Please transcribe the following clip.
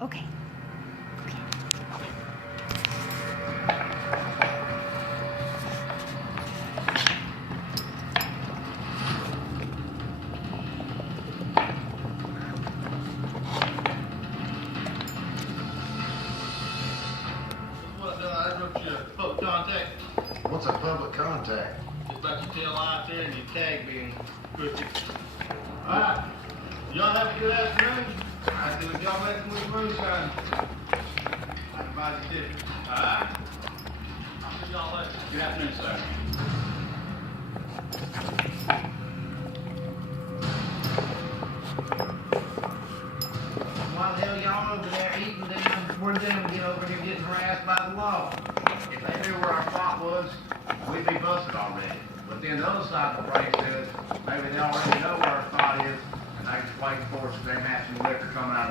Okay. What, I wrote you a public contact. What's a public contact? Just about your tail light there and your tag being crooked. Alright. Y'all have a good afternoon. I see what y'all making with moonshine. I can buy you ticket. Alright. I'll see y'all later. Good afternoon, sir. Why the hell y'all over there eating them? Where them get over here getting harassed by the law? If they knew where our spot was, we'd be busted already. But then the other side of the break says, maybe they already know where our spot is, and they just waiting for us if they have some liquor coming out of